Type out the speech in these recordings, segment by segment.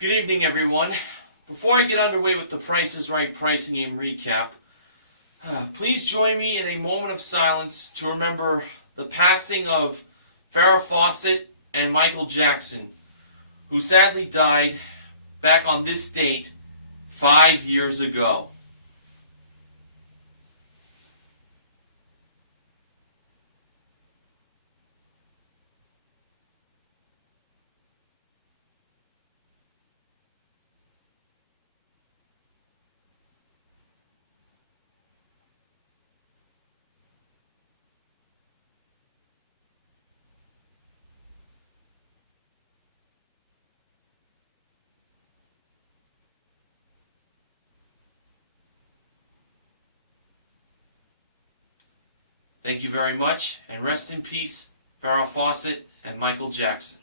Good evening, everyone. Before I get underway with the Price is Right pricing game recap, please join me in a moment of silence to remember the passing of Farrah Fawcett and Michael Jackson, who sadly died back on this date 5 years ago. Thank you very much, and rest in peace, Farrah Fawcett and Michael Jackson.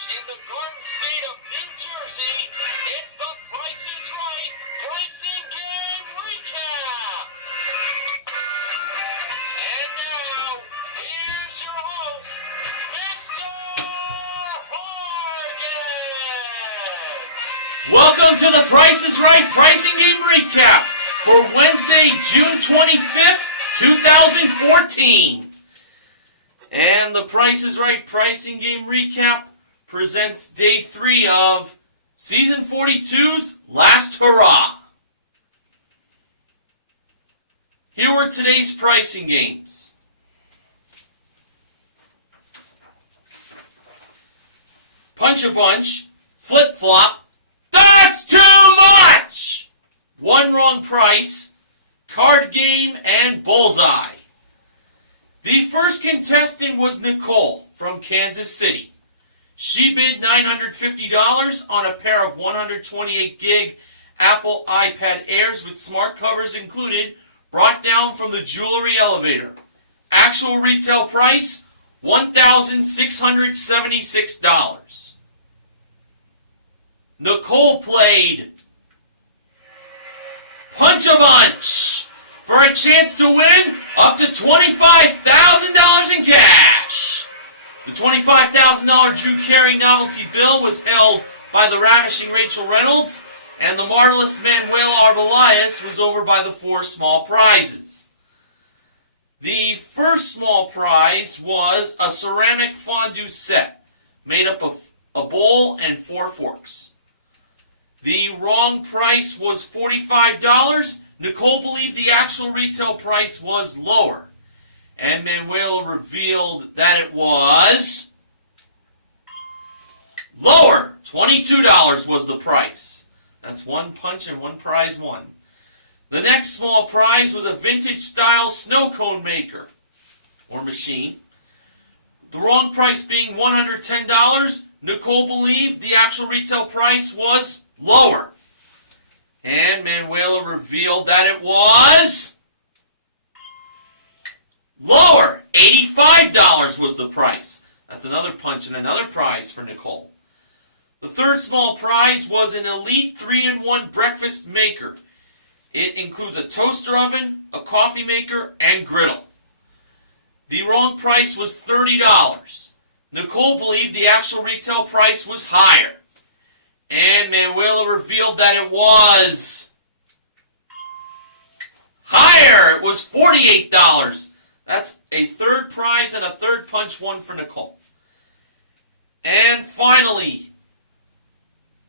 In the Garden State of New Jersey, it's the Price is Right pricing game recap. And now, here's your host, Mr. Horgan. Welcome to the Price is Right pricing game recap for Wednesday, June 25th, 2014. And the Price is Right pricing game recap presents Day 3 of Season 42's Last Hurrah. Here were today's pricing games. Punch-a-Bunch, Flip-Flop, That's Too Much! One Wrong Price, Card Game, and Bullseye. The first contestant was Nicole from Kansas City. She bid $950 on a pair of 128 gig Apple iPad Airs with smart covers included, brought down from the jewelry elevator. Actual retail price, $1,676. Nicole played Punch-a-Bunch for a chance to win up to $25,000 in cash. The $25,000 Drew Carey novelty bill was held by the ravishing Rachel Reynolds, and the marvelous Manuel Arbelias was over by the 4 small prizes. The first small prize was a ceramic fondue set made up of a bowl and 4 forks. The wrong price was $45. Nicole believed the actual retail price was lower, and Manuel revealed that it was lower. $22 was the price. That's one punch and one prize won. The next small prize was a vintage style snow cone maker, or machine. The wrong price being $110, Nicole believed the actual retail price was lower. And Manuela revealed that it was lower. $85 was the price. That's another punch and another prize for Nicole. The third small prize was an Elite 3-in-1 breakfast maker. It includes a toaster oven, a coffee maker, and griddle. The wrong price was $30. Nicole believed the actual retail price was higher. And Manuela revealed that it was higher. It was $48. That's a third prize and a third punch won for Nicole. And finally,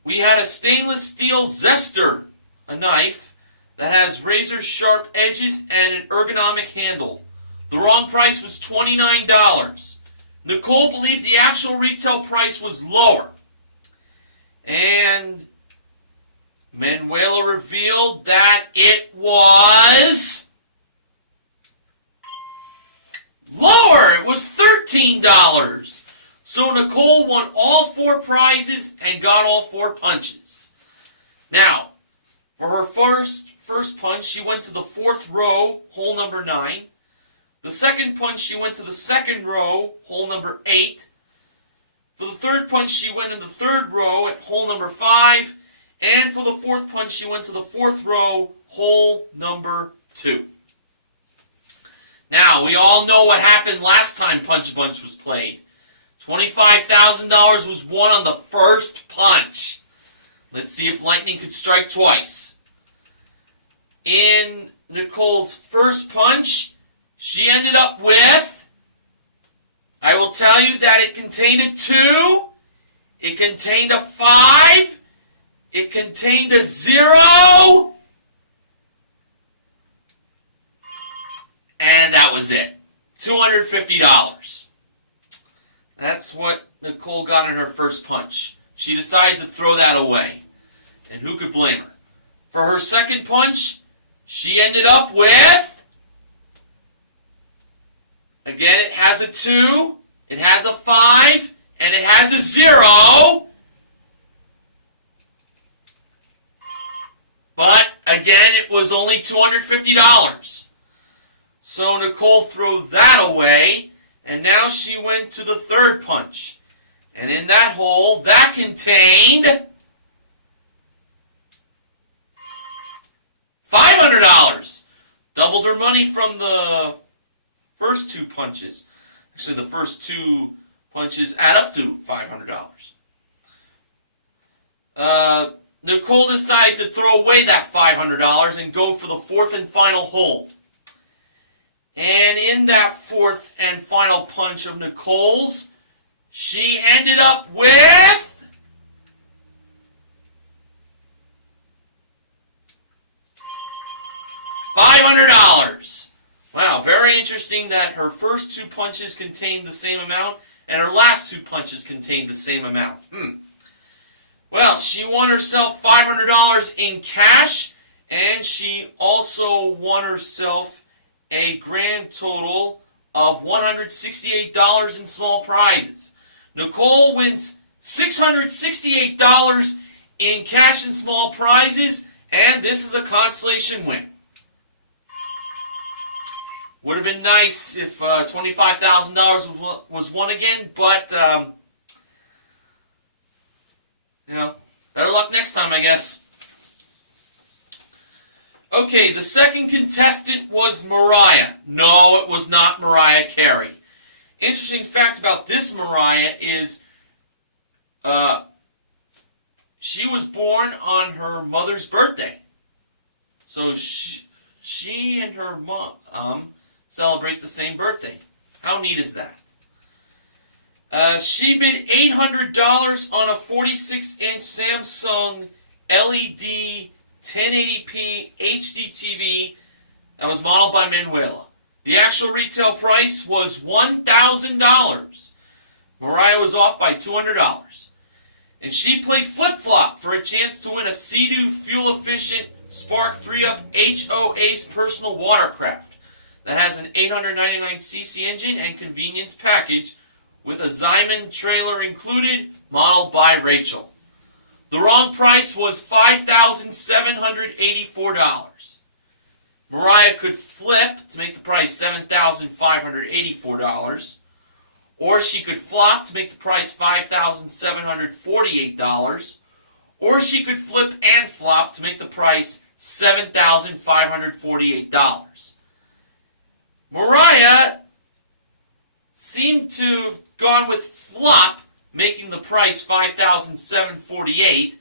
we had a stainless steel zester, a knife that has razor sharp edges and an ergonomic handle. The wrong price was $29. Nicole believed the actual retail price was lower. And Manuela revealed that it was lower. It was $13. So Nicole won all 4 prizes and got all 4 punches. Now, for her first punch, she went to the 4th row, hole number 9. The second punch, she went to the 2nd row, hole number 8. For the third punch, she went in the third row at hole number 5. And for the fourth punch, she went to the fourth row, hole number 2. Now, we all know what happened last time Punch a Bunch was played. $25,000 was won on the first punch. Let's see if lightning could strike twice. In Nicole's first punch, she ended up with, I will tell you that it contained a 2, it contained a 5, it contained a 0, and that was it. $250. That's what Nicole got in her first punch. She decided to throw that away. And who could blame her? For her second punch, she ended up with, again, it has a 2, it has a 5, and it has a 0. But, again, it was only $250. So Nicole threw that away, and now she went to the third punch. And in that hole, that contained $500. Doubled her money from the first 2 punches. Actually, the first 2 punches add up to $500. Nicole decided to throw away that $500 and go for the fourth and final hole. And in that fourth and final punch of Nicole's, she ended up with $500. Wow, very interesting that her first 2 punches contained the same amount and her last 2 punches contained the same amount. Well, she won herself $500 in cash, and she also won herself a grand total of $168 in small prizes. Nicole wins $668 in cash and small prizes, and this is a consolation win. Would have been nice if $25,000 was won again, but better luck next time, I guess. Okay, the second contestant was Mariah. No, it was not Mariah Carey. Interesting fact about this Mariah is she was born on her mother's birthday. So she and her mom celebrate the same birthday. How neat is that? She bid $800 on a 46-inch Samsung LED 1080p HD TV that was modeled by Manuela. The actual retail price was $1,000. Mariah was off by $200. And she played flip-flop for a chance to win a Sea-Doo fuel-efficient Spark 3-Up HO Ace personal watercraft that has an 899cc engine and convenience package with a Zyman trailer included, modeled by Rachel. The wrong price was $5,784. Mariah could flip to make the price $7,584, or she could flop to make the price $5,748, or she could flip and flop to make the price $7,548. Mariah seemed to have gone with flop, making the price $5,748,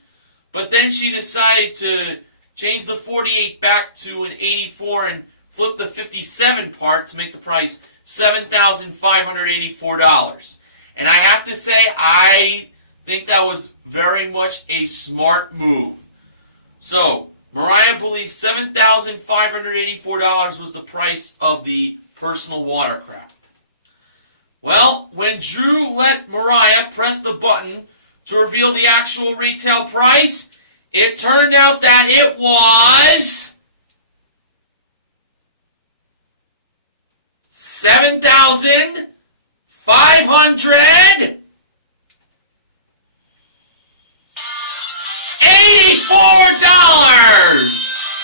but then she decided to change the 48 back to an 84 and flip the 57 part to make the price $7,584. And I have to say, I think that was very much a smart move. So, Mariah believes $7,584 was the price of the personal watercraft. Well, when Drew let Mariah press the button to reveal the actual retail price, it turned out that it was $7,584.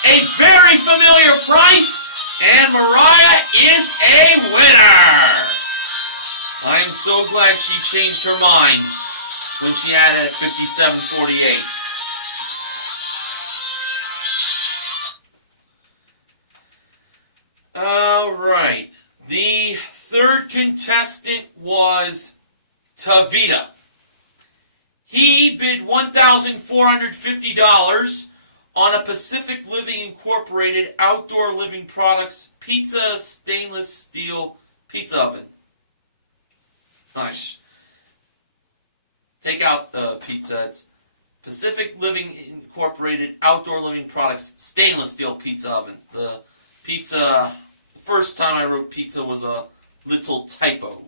A very familiar price, and Mariah is a winner. I am so glad she changed her mind when she had it at 57.48. All right. The third contestant was Tavita. He bid $1,450 on a Pacific Living Incorporated Outdoor Living Products Pizza Stainless Steel Pizza Oven. Nice. Take out the pizza. It's Pacific Living Incorporated Outdoor Living Products Stainless Steel Pizza Oven. The pizza, the first time I wrote pizza was a little typo.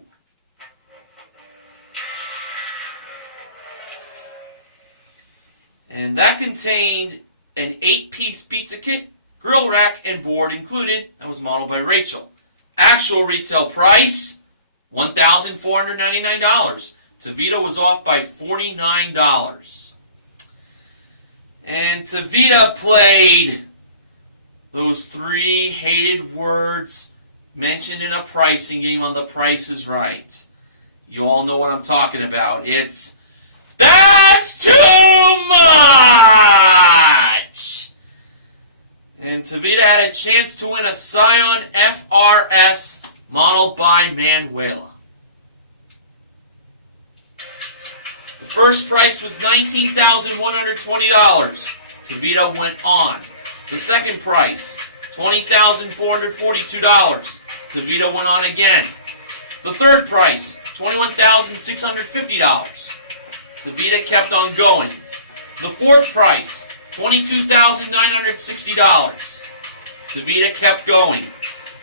And that contained an 8-piece pizza kit, grill rack, and board included. That was modeled by Rachel. Actual retail price, $1,499. Tavita was off by $49. And Tavita played those 3 hated words mentioned in a pricing game on The Price is Right. You all know what I'm talking about. It's, "That's too much!" And Tavita had a chance to win a Scion FRS modeled by Manuela. The first price was $19,120. Tavita went on. The second price, $20,442. Tavita went on again. The third price, $21,650. Tavita kept on going. The fourth price, $22,960. Tavita kept going.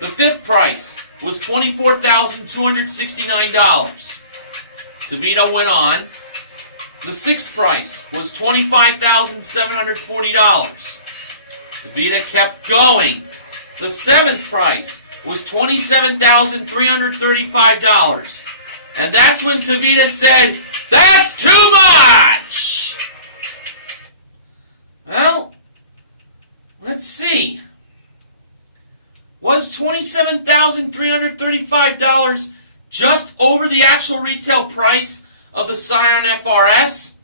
The fifth price was $24,269. Tavita went on. The sixth price was $25,740. Tavita kept going. The seventh price was $27,335. And that's when Tavita said, "That's too much!" Well, let's see. Was $27,335 just over the actual retail price of the Scion FRS?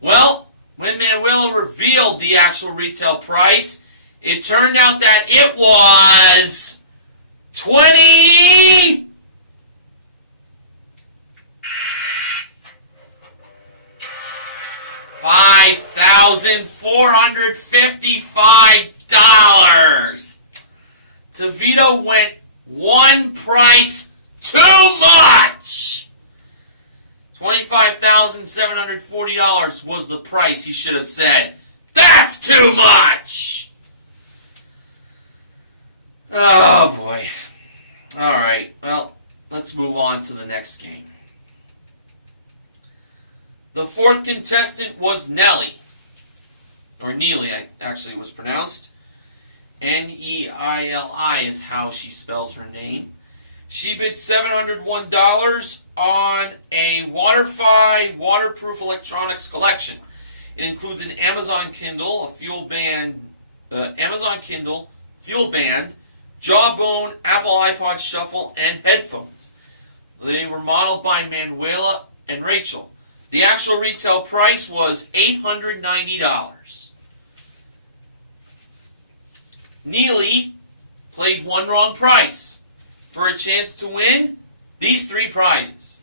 Well, when Manuela revealed the actual retail price, it turned out that it was $5,455. Tavita went one price too much. $25,740 was the price he should have said. That's too much! Oh boy. Alright, well, let's move on to the next game. The fourth contestant was Nellie. Or Neely, actually, it was pronounced. Neili is how she spells her name. She bid $701 on a Waterfi waterproof electronics collection. It includes an Amazon Kindle, fuel band, Jawbone, Apple iPod Shuffle, and headphones. They were modeled by Manuela and Rachel. The actual retail price was $890. Neely played one wrong price for a chance to win these 3 prizes.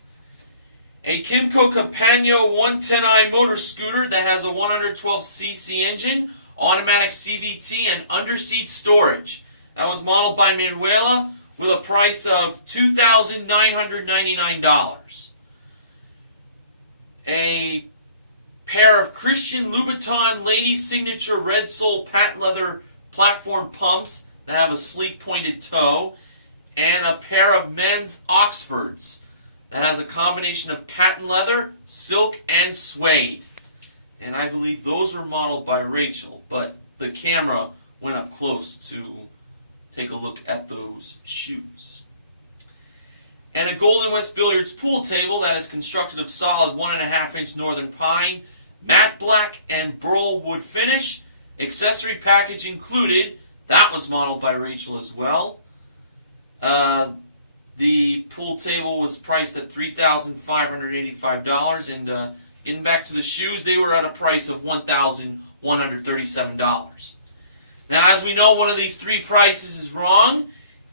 A Kimco Compagno 110i motor scooter that has a 112cc engine, automatic CVT, and underseat storage. That was modeled by Manuela with a price of $2,999. A pair of Christian Louboutin Lady Signature Red Sole patent leather platform pumps that have a sleek pointed toe, and a pair of men's Oxfords that has a combination of patent leather, silk, and suede. And I believe those were modeled by Rachel, but the camera went up close to take a look at those shoes. And a Golden West Billiards pool table that is constructed of solid 1.5-inch northern pine, matte black, and burl wood finish. Accessory package included. That was modeled by Rachel as well. The pool table was priced at $3,585, and Getting back to the shoes, they were at a price of $1,137. Now, as we know, one of these three prices is wrong.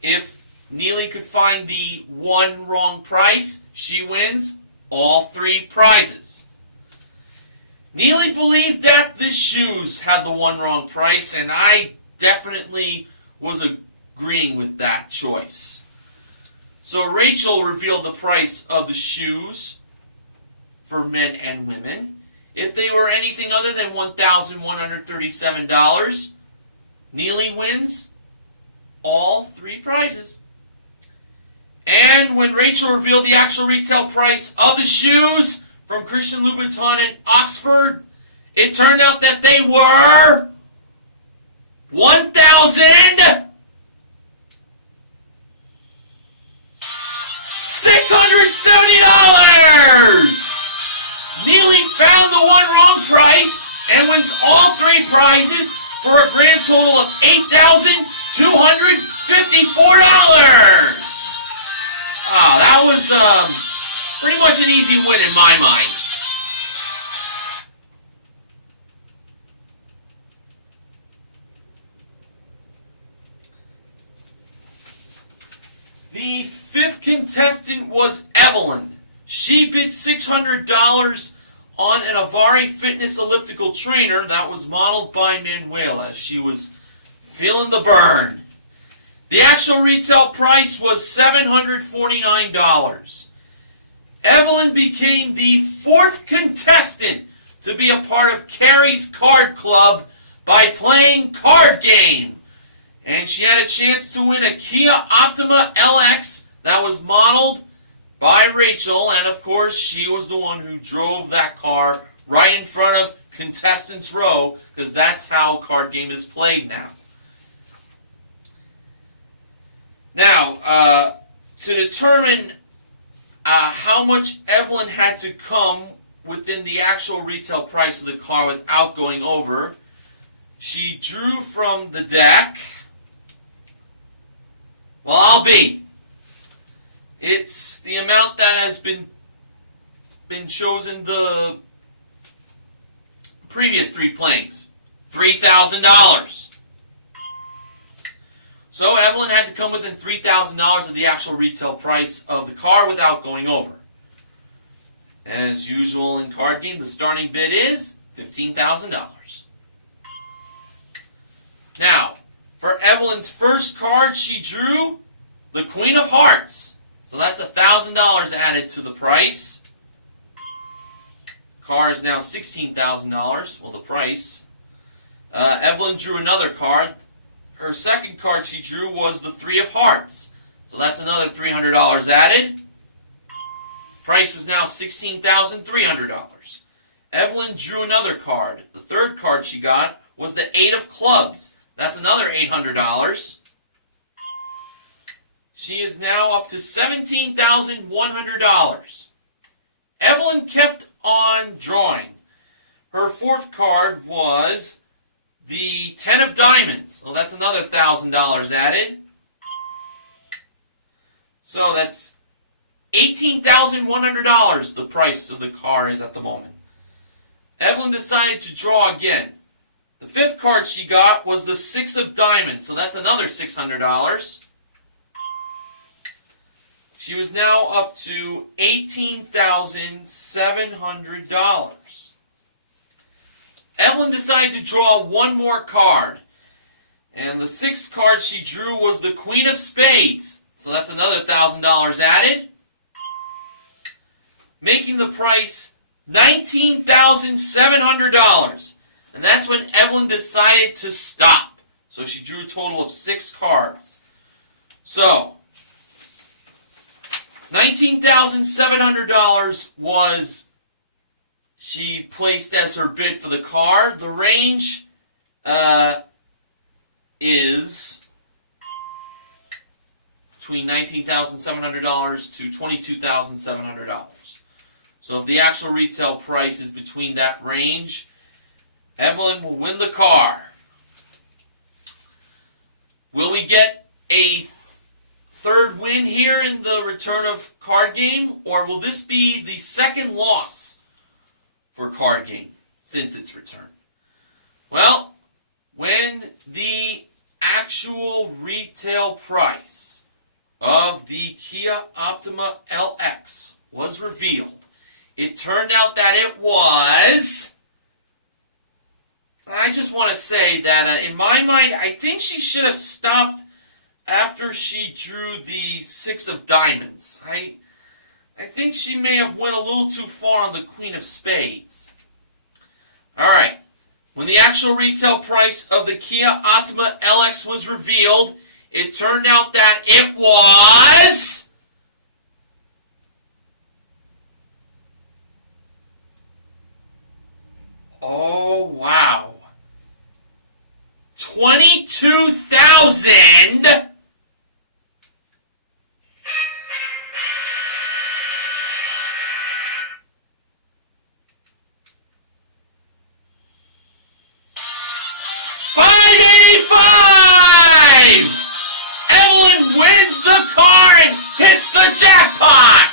If Neely could find the one wrong price, she wins all three prizes. Neely believed that the shoes had the one wrong price, and I definitely was agreeing with that choice. So Rachel revealed the price of the shoes for men and women. If they were anything other than $1,137, Neely wins all three prizes. And when Rachel revealed the actual retail price of the shoes from Christian Louboutin in Oxford, it turned out that they were $1,670! Neely found the one wrong price and wins all three prizes for a grand total of $8,254! That was pretty much an easy win in my mind. The fifth contestant was Evelyn. She bid $600 on an Avari Fitness elliptical trainer that was modeled by Manuel as she was feeling the burn. The actual retail price was $749. Evelyn became the fourth contestant to be a part of Carrie's Card Club by playing Card Game. And she had a chance to win a Kia Optima LX that was modeled by Rachel, and of course she was the one who drove that car right in front of Contestants Row, because that's how Card Game is played now. Now, to determine how much Evelyn had to come within the actual retail price of the car without going over, she drew from the deck. Well, I'll be. It's the amount that has been chosen the previous three playings. $3,000. So Evelyn had to come within $3,000 of the actual retail price of the car without going over. As usual in Card Game, the starting bid is $15,000. Now, for Evelyn's first card, she drew the Queen of Hearts. So that's $1,000 added to the price. Car is now $16,000. Well, the price. Evelyn drew another card. Her second card she drew was the Three of Hearts. So that's another $300 added. Price was now $16,300. Evelyn drew another card. The third card she got was the Eight of Clubs. That's another $800. She is now up to $17,100. Evelyn kept on drawing. Her fourth card was the Ten of Diamonds. So that's another $1,000 added. So that's $18,100 the price of the car is at the moment. Evelyn decided to draw again. The fifth card she got was the Six of Diamonds. So that's another $600. She was now up to $18,700. Evelyn decided to draw one more card. And the sixth card she drew was the Queen of Spades. So that's another $1,000 added. Making the price $19,700. And that's when Evelyn decided to stop. So she drew a total of 6 cards. So, $19,700 was she placed as her bid for the car. The range is between $19,700 to $22,700. So if the actual retail price is between that range, Evelyn will win the car. Will we get a third win here in the return of Card Game, or will this be the second loss for card game since its return. Well, when the actual retail price of the Kia Optima LX was revealed, it turned out that it was... I just want to say that in my mind, I think she should have stopped after she drew the 6 of diamonds. I think she may have went a little too far on the Queen of Spades. Alright, when the actual retail price of the Kia Optima LX was revealed, it turned out that it was... Oh, wow. 22,000... Evelyn wins the car and hits the jackpot!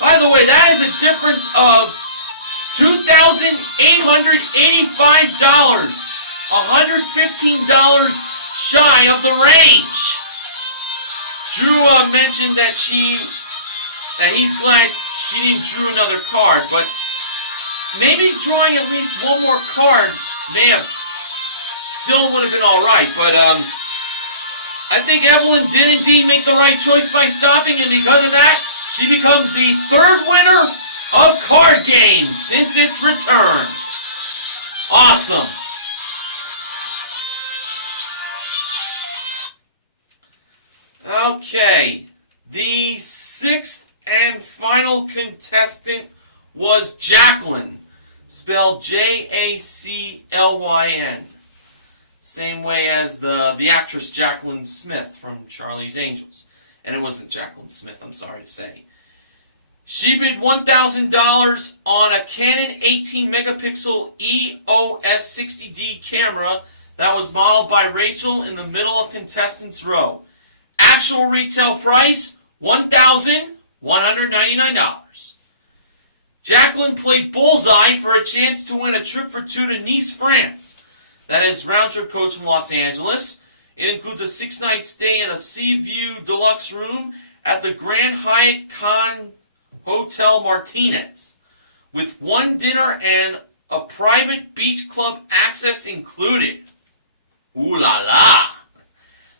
By the way, that is a difference of $2,885. $115 shy of the range. Drew mentioned that he's glad she didn't drew another card, but maybe drawing at least one more card still would have been alright, but I think Evelyn did indeed make the right choice by stopping, and because of that, she becomes the 3rd winner of card game since its return. Awesome. Okay, the 6th and final contestant was Jacqueline, spelled Jaclyn. Same way as the actress Jacqueline Smith from Charlie's Angels. And it wasn't Jacqueline Smith, I'm sorry to say. She bid $1,000 on a Canon 18-megapixel EOS 60D camera that was modeled by Rachel in the middle of contestants' row. Actual retail price, $1,199. Jacqueline played bullseye for a chance to win a trip for 2 to Nice, France. That is round-trip coach from Los Angeles. It includes a 6-night stay in a Sea View deluxe room at the Grand Hyatt Cannes Hotel Martinez, with 1 dinner and a private beach club access included. Ooh la la!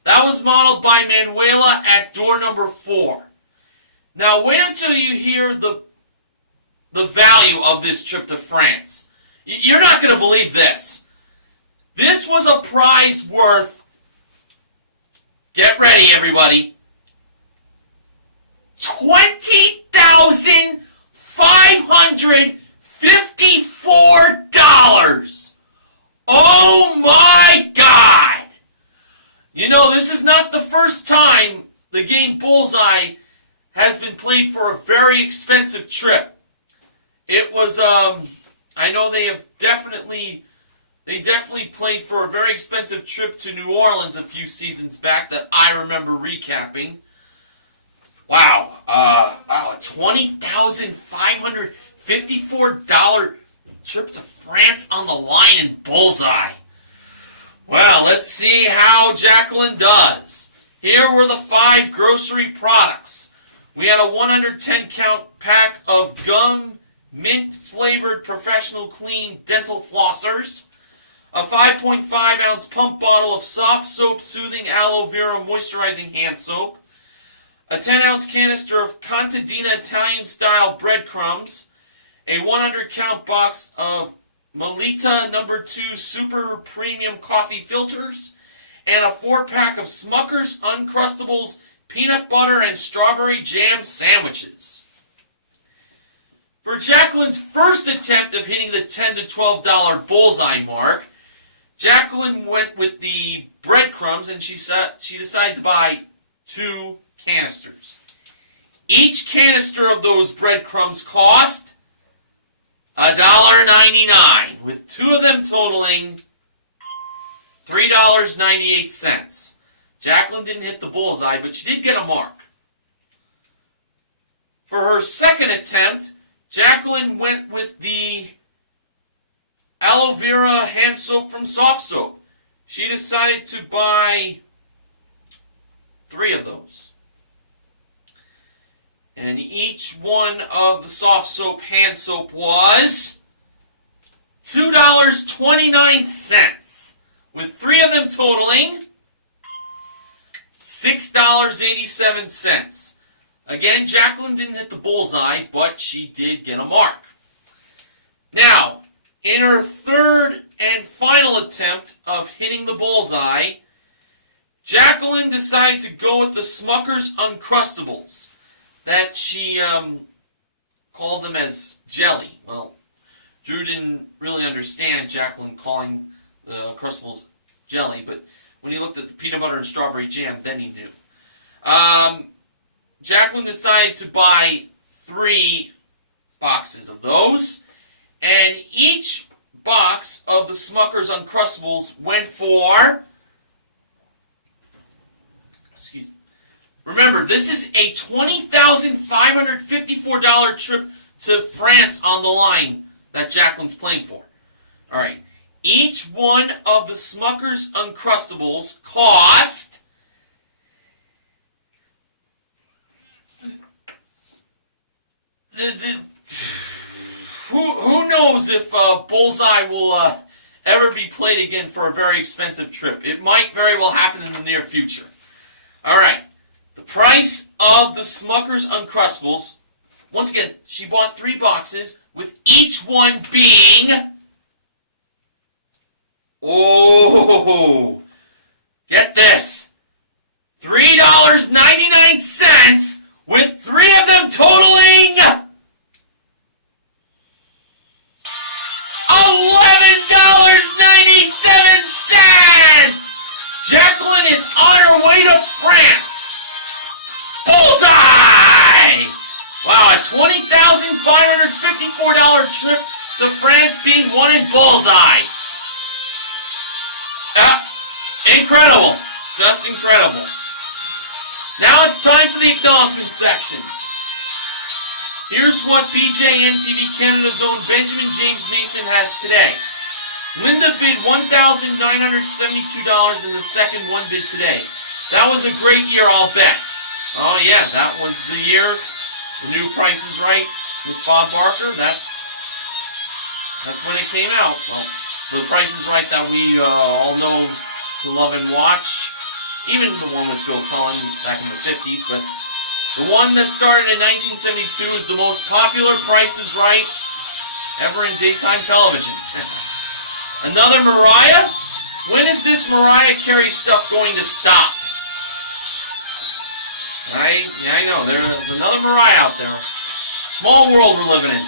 That was modeled by Manuela at door number 4. Now wait until you hear the value of this trip to France. You're not going to believe this. This was a prize worth, get ready everybody, $20,554. Oh my God! You know, this is not the first time the game Bullseye has been played for a very expensive trip. It was, I know they definitely played for a very expensive trip to New Orleans a few seasons back that I remember recapping. Wow, a $20,554 trip to France on the line in Bullseye. Well, let's see how Jacqueline does. Here were the 5 grocery products. We had a 110-count pack of gum, mint-flavored professional clean dental flossers, a 5.5-ounce pump bottle of soft soap soothing aloe vera moisturizing hand soap, a 10-ounce canister of Contadina Italian-style breadcrumbs, a 100-count box of Melita No. 2 Super Premium Coffee Filters, and a 4-pack of Smucker's Uncrustables Peanut Butter and Strawberry Jam Sandwiches. For Jacqueline's first attempt of hitting the $10 to $12 bullseye mark, Jacqueline went with the breadcrumbs and she decided to buy 2 canisters. Each canister of those breadcrumbs cost $1.99, with 2 of them totaling $3.98. Jacqueline didn't hit the bullseye, but she did get a mark. For her second attempt, Jacqueline went with the aloe vera hand soap from Soft Soap. She decided to buy 3 of those. And each one of the Soft Soap hand soap was $2.29, with 3 of them totaling $6.87. Again, Jacqueline didn't hit the bullseye, but she did get a mark. Now, in her third and final attempt of hitting the bullseye, Jacqueline decided to go with the Smucker's Uncrustables that she called them as jelly. Well, Drew didn't really understand Jacqueline calling the Uncrustables jelly, but when he looked at the peanut butter and strawberry jam, then he knew. Jacqueline decided to buy 3 boxes of those, and each box of the Smucker's Uncrustables went for... Excuse me. Remember, this is a $20,554 trip to France on the line that Jacqueline's playing for. All right. Each one of the Smucker's Uncrustables cost... Who knows if Bullseye will ever be played again for a very expensive trip. It might very well happen in the near future. All right. The price of the Smucker's Uncrustables, once again, she bought 3 boxes, with each one being... Oh, get this. $3.99, with 3 of them totaling... $11.97! Jacqueline is on her way to France. Bullseye! Wow, a $20,554 trip to France being won in Bullseye. Incredible. Just incredible. Now it's time for the acknowledgement section. Here's what BJMTV Canada's own Benjamin James Mason has today. Linda bid $1,972 in the second one bid today. That was a great year, I'll bet. Oh yeah, that was the year the new Price is Right with Bob Barker. That's when it came out. Well, the Price is Right that we all know to love and watch. Even the one with Bill Cullen back in the 50s, but the one that started in 1972 is the most popular Price is Right ever in daytime television. Another Mariah? When is this Mariah Carey stuff going to stop? I know, there's another Mariah out there. Small world we're living in.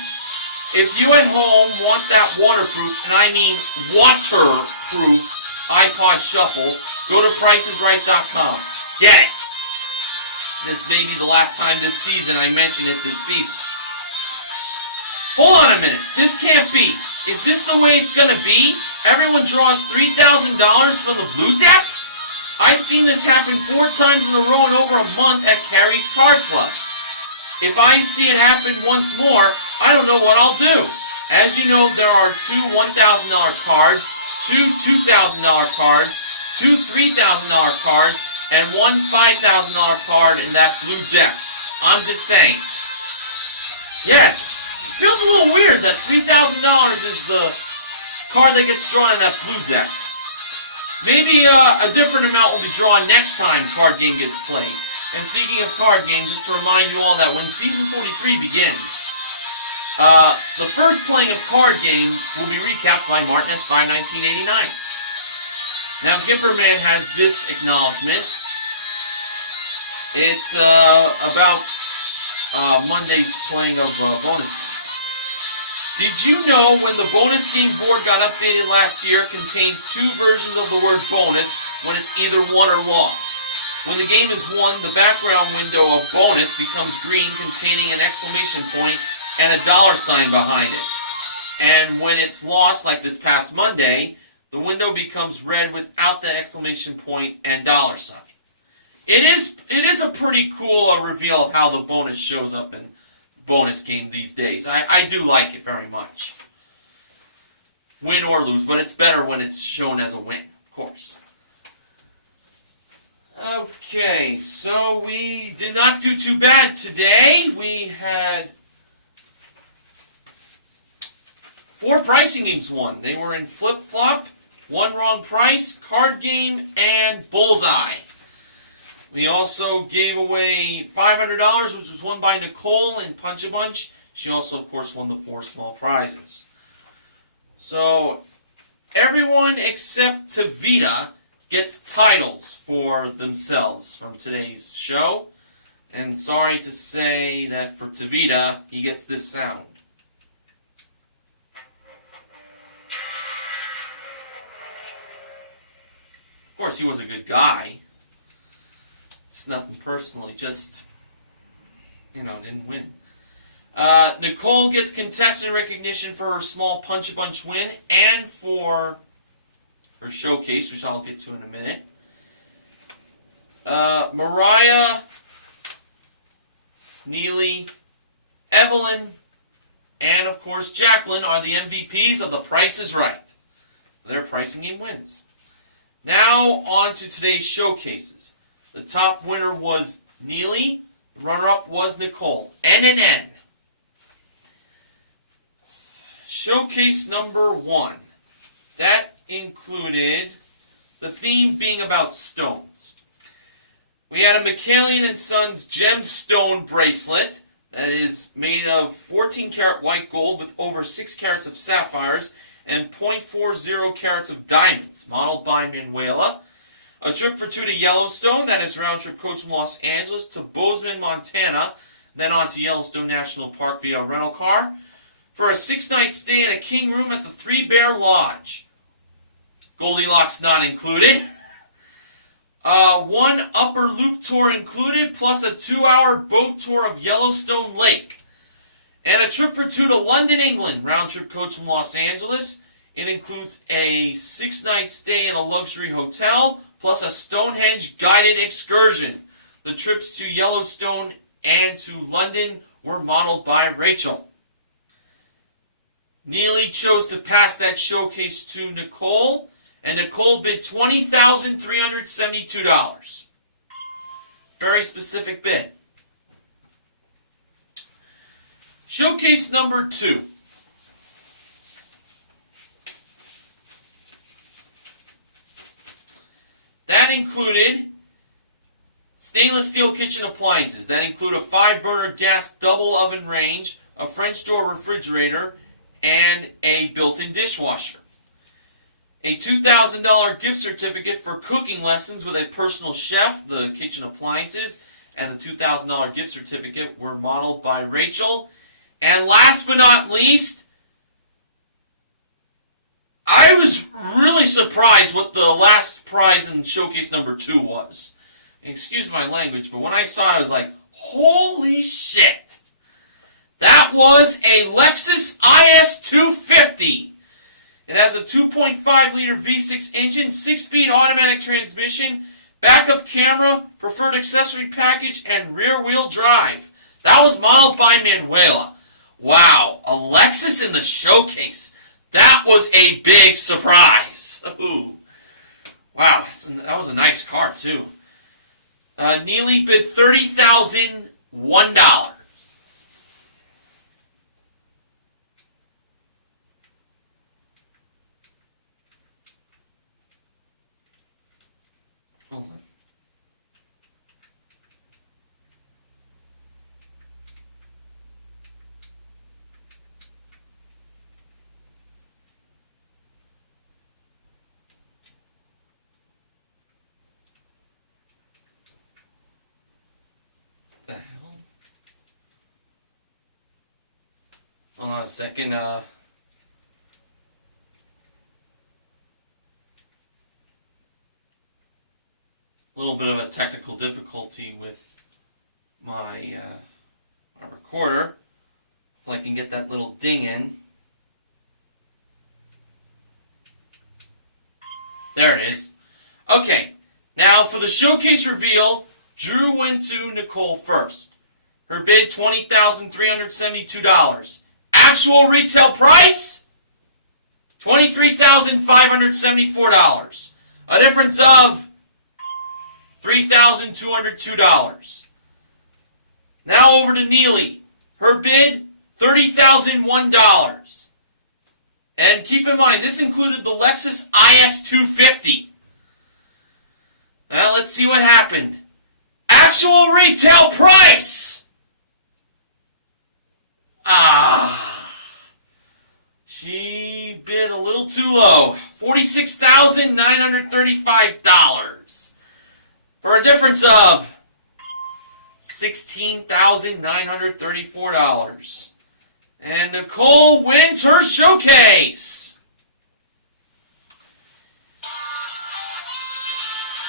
If you at home want that waterproof, and I mean waterproof, iPod Shuffle, go to PricesRight.com. Get it! This may be the last time this season I mention it this season. Hold on a minute. This can't be. Is this the way it's going to be? Everyone draws $3,000 from the Blue Deck? I've seen this happen 4 times in a row in over a month at Carrie's Card Club. If I see it happen once more, I don't know what I'll do. As you know, there are 2 $1,000 cards, 2 $2,000 cards, 2 $3,000 cards, and 1 $5,000 card in that Blue Deck. I'm just saying. Yes, it feels a little weird that $3,000 is the card that gets drawn in that Blue Deck. Maybe a different amount will be drawn next time Card Game gets played. And speaking of Card Game, just to remind you all that when Season 43 begins, the first playing of Card Game will be recapped by Martin S. 5/1989. Now, Gipperman has this acknowledgement. It's about Monday's playing of bonus game. Did you know when the bonus game board got updated last year, it contains 2 versions of the word bonus when it's either won or lost? When the game is won, the background window of bonus becomes green, containing an exclamation point and a $sign behind it. And when it's lost, like this past Monday, the window becomes red without the exclamation point and $sign. It is a pretty cool reveal of how the bonus shows up in bonus game these days. I do like it very much. win or lose, but it's better when it's shown as a win, of course. Okay, so we did not do too bad today. We had 4 pricing games won. They were in flip-flop, one wrong price, card game, and bullseye. We also gave away $500, which was won by Nicole in Punch-A-Bunch. She also, of course, won the 4 small prizes. So, everyone except Tavita gets titles for themselves from today's show. And sorry to say that for Tavita, he gets this sound. Of course, he was a good guy. It's nothing personal. He just, didn't win. Nicole gets contestant recognition for her small Punch-A-Bunch win and for her showcase, which I'll get to in a minute. Mariah, Neely, Evelyn, and of course Jacqueline are the MVPs of The Price is Right. Their pricing game wins. Now on to today's showcases. The top winner was Neely. The runner-up was Nicole. N and N. Showcase number 1. That included the theme being about stones. We had a McCallion & Sons gemstone bracelet that is made of 14 karat white gold with over 6 carats of sapphires and 0.40 carats of diamonds, modeled by Manuela. A trip for 2 to Yellowstone, that is round trip coach from Los Angeles to Bozeman, Montana, then on to Yellowstone National Park via rental car, for a 6-night stay in a king room at the Three Bear Lodge. Goldilocks not included. 1 upper loop tour included, plus a 2-hour boat tour of Yellowstone Lake. And a trip for 2 to London, England, round trip coach from Los Angeles. It includes a 6-night stay in a luxury hotel, plus a Stonehenge guided excursion. The trips to Yellowstone and to London were modeled by Rachel. Neely chose to pass that showcase to Nicole, and Nicole bid $20,372. Very specific bid. Showcase number 2. That included stainless steel kitchen appliances. That include a 5-burner gas double oven range, a French door refrigerator, and a built-in dishwasher. A $2,000 gift certificate for cooking lessons with a personal chef. The kitchen appliances and the $2,000 gift certificate were modeled by Rachel. And last but not least, I was really surprised what the last prize in showcase number 2 was. Excuse my language, but when I saw it, I was like, holy shit. That was a Lexus IS250. It has a 2.5-liter V6 engine, 6-speed automatic transmission, backup camera, preferred accessory package, and rear-wheel drive. That was modeled by Manuela. Wow, a Lexus in the showcase. That was a big surprise. Ooh. Wow, that was a nice car, too. Neely bid $30,001. Hold on a second. Little bit of a technical difficulty with my recorder. If I can get that little ding in. There it is. Okay, now for the showcase reveal, Drew went to Nicole first. Her bid, $20,372. Actual retail price, $23,574. A difference of $3,202. Now over to Neely. Her bid, $30,001. And keep in mind, this included the Lexus IS250. Now let's see what happened. Actual retail price! She bid a little too low. $46,935. For a difference of $16,934. And Nicole wins her showcase.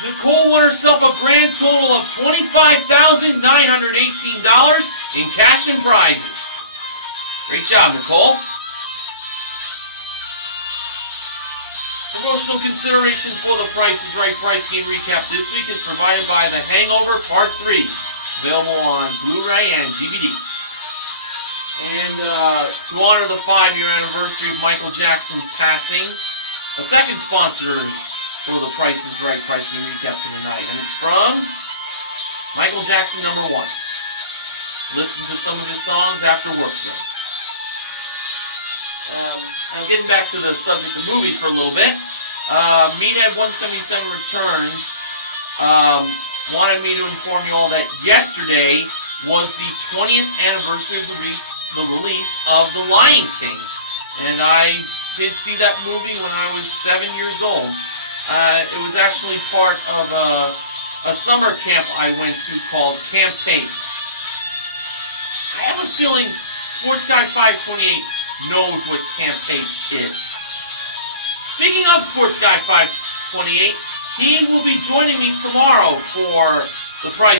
Nicole won herself a grand total of $25,918 in cash and prizes. Great job, Nicole. Promotional consideration for the Price is Right price game recap this week is provided by The Hangover Part 3, available on Blu-ray and DVD. And to honor the 5-year anniversary of Michael Jackson's passing, a second sponsor is for the Price is Right price game recap for tonight, and it's from Michael Jackson #1. Listen to some of his songs after work today. I'm getting back to the subject of movies for a little bit. Meathead 177 Returns wanted me to inform you all that yesterday was the 20th anniversary of the release of The Lion King. And I did see that movie when I was 7 years old. It was actually part of a summer camp I went to called Camp Pace. I have a feeling Sports Guy 528 knows what Camp Pace is. Speaking of Sports Guy 528, he will be joining me tomorrow for the Price